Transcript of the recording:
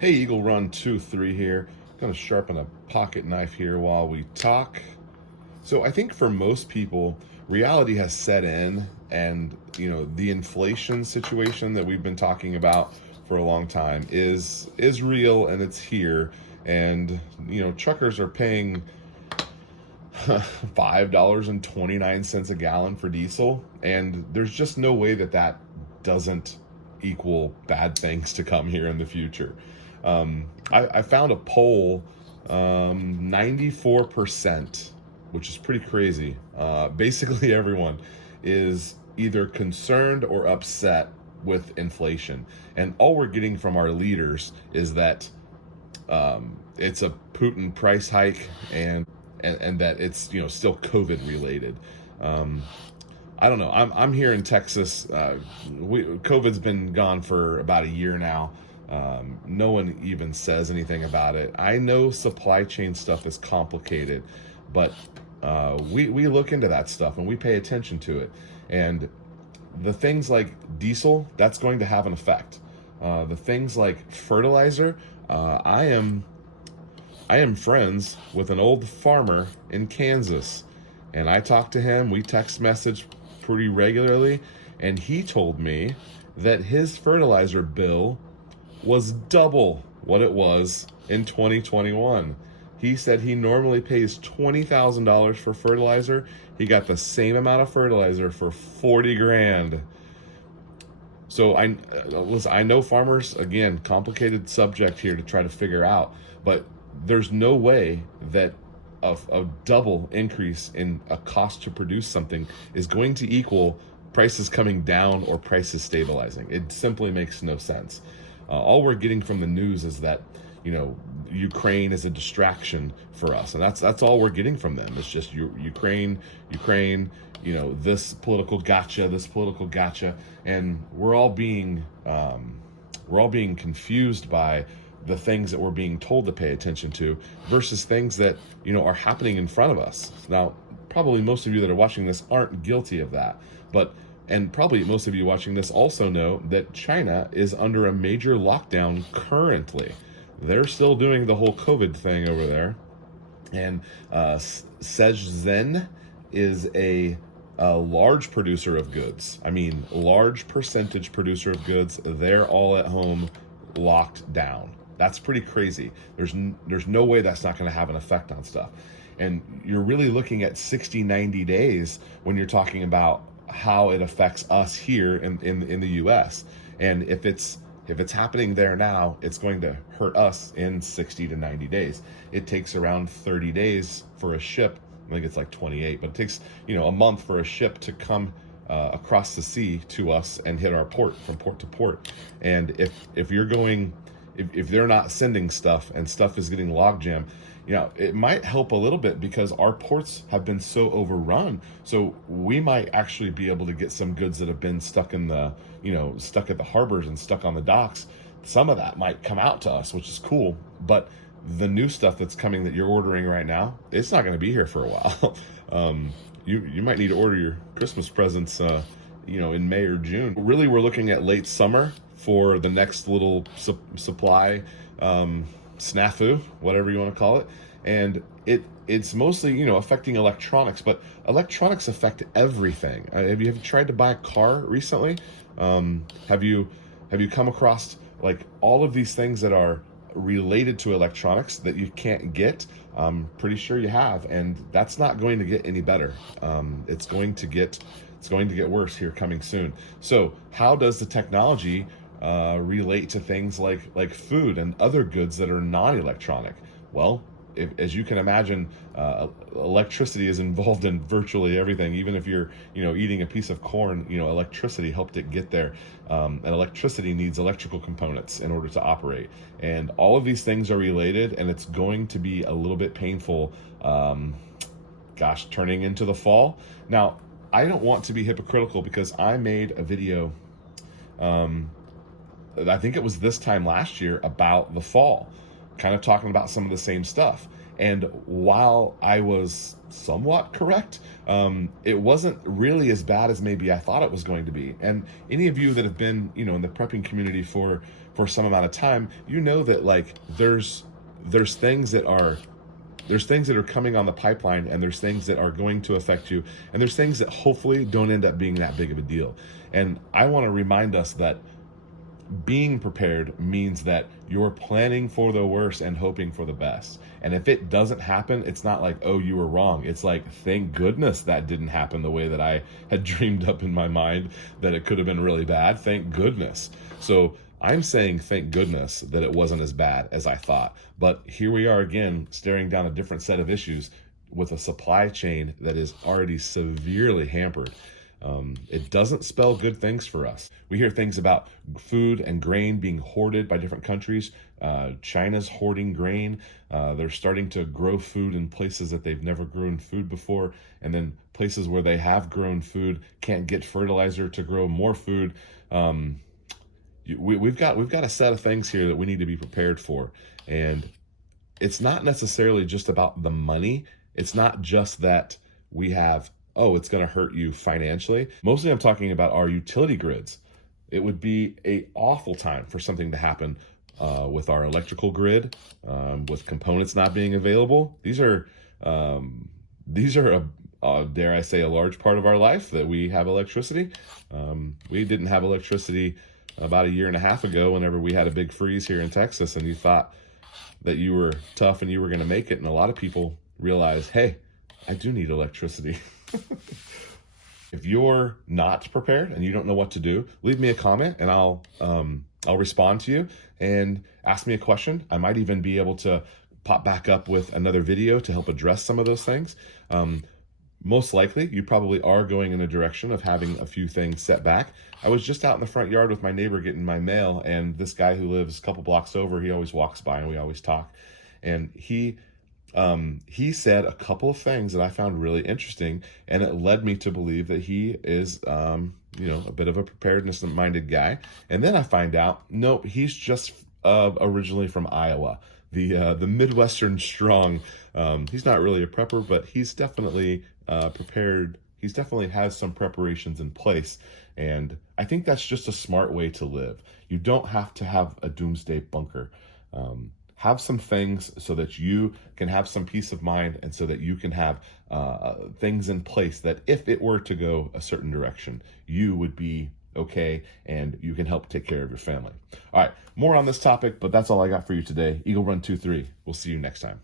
Hey, Eagle Run 2-3 here. Gonna sharpen a pocket knife here while we talk. So I think for most people, reality has set in, and the inflation situation that we've been talking about for a long time is real, and it's here. And truckers are paying $5.29 a gallon for diesel, and there's just no way that doesn't equal bad things to come here in the future. I found a poll, 94%, which is pretty crazy. Basically, everyone is either concerned or upset with inflation, and all we're getting from our leaders is that it's a Putin price hike, and that it's still COVID related. I don't know. I'm here in Texas. COVID's been gone for about a year now. No one even says anything about it. I know supply chain stuff is complicated, but we look into that stuff and we pay attention to it. And the things like diesel, that's going to have an effect. The things like fertilizer, I am friends with an old farmer in Kansas, and I talk to him. We text message pretty regularly, and he told me that his fertilizer bill was double what it was in 2021. He said he normally pays $20,000 for fertilizer. He got the same amount of fertilizer for 40 grand. So I know farmers, again, complicated subject here to try to figure out, but there's no way that a double increase in a cost to produce something is going to equal prices coming down or prices stabilizing. It simply makes no sense. All we're getting from the news is that Ukraine is a distraction for us, and that's all we're getting from them. It's just Ukraine, this political gotcha, and we're all being confused by the things that we're being told to pay attention to versus things that are happening in front of us. Now, probably most of you that are watching this aren't guilty of that, and probably most of you watching this also know that China is under a major lockdown currently. They're still doing the whole COVID thing over there. And Shenzhen is a large producer of goods. I mean, large percentage producer of goods. They're all at home, locked down. That's pretty crazy. There's no way that's not going to have an effect on stuff. And you're really looking at 60, 90 days when you're talking about how it affects us here in the US. And if it's happening there now, it's going to hurt us in 60 to 90 days. It takes around 30 days for a ship. I think it's like 28, but it takes a month for a ship to come across the sea to us and hit our port from port to port. And if you're going, if they're not sending stuff and stuff is getting logjam, it might help a little bit because our ports have been so overrun. So we might actually be able to get some goods that have been stuck in the, stuck at the harbors and stuck on the docks. Some of that might come out to us, which is cool. But the new stuff that's coming that you're ordering right now, it's not going to be here for a while. You might need to order your Christmas presents, in May or June. Really, we're looking at late summer for the next little supply snafu, whatever you want to call it. And it's mostly affecting electronics, but electronics affect everything. Have you tried to buy a car recently? Have you come across like all of these things that are related to electronics that you can't get? I'm pretty sure you have, and that's not going to get any better. It's going to get worse here coming soon. So how does the technology relate to things like food and other goods that are non-electronic? Well, as you can imagine, electricity is involved in virtually everything. Even if you're eating a piece of corn, electricity helped it get there. And electricity needs electrical components in order to operate. And all of these things are related, and it's going to be a little bit painful, turning into the fall. Now, I don't want to be hypocritical because I made a video, I think it was this time last year, about the fall, kind of talking about some of the same stuff. And while I was somewhat correct, it wasn't really as bad as maybe I thought it was going to be. And any of you that have been, in the prepping community for some amount of time, that like there's things that are coming on the pipeline, and there's things that are going to affect you, and there's things that hopefully don't end up being that big of a deal. And I want to remind us that being prepared means that you're planning for the worst and hoping for the best. And if it doesn't happen, it's not like, oh, you were wrong. It's like, thank goodness that didn't happen the way that I had dreamed up in my mind that it could have been really bad. Thank goodness. So I'm saying thank goodness that it wasn't as bad as I thought. But here we are again, staring down a different set of issues with a supply chain that is already severely hampered. It doesn't spell good things for us. We hear things about food and grain being hoarded by different countries. China's hoarding grain. They're starting to grow food in places that they've never grown food before. And then places where they have grown food can't get fertilizer to grow more food. We've got a set of things here that we need to be prepared for. And it's not necessarily just about the money. It's not just that we have, oh, it's going to hurt you financially. Mostly I'm talking about our utility grids. It would be an awful time for something to happen with our electrical grid, with components not being available. These are dare I say, a large part of our life that we have electricity. We didn't have electricity about a year and a half ago whenever we had a big freeze here in Texas, and you thought that you were tough and you were going to make it. And a lot of people realized, hey, I do need electricity. If you're not prepared and you don't know what to do, leave me a comment and I'll respond to you and ask me a question. I might even be able to pop back up with another video to help address some of those things. Most likely, you probably are going in a direction of having a few things set back. I was just out in the front yard with my neighbor getting my mail, and this guy who lives a couple blocks over, he always walks by and we always talk. And he said a couple of things that I found really interesting, and it led me to believe that he is, a bit of a preparedness-minded guy. And then I find out, nope, he's just originally from Iowa, the Midwestern strong. He's not really a prepper, but he's definitely prepared. He's definitely has some preparations in place. And I think that's just a smart way to live. You don't have to have a doomsday bunker. Have some things so that you can have some peace of mind, and so that you can have things in place that if it were to go a certain direction, you would be okay, and you can help take care of your family. All right, more on this topic, but that's all I got for you today. Eagle Run 23. We'll see you next time.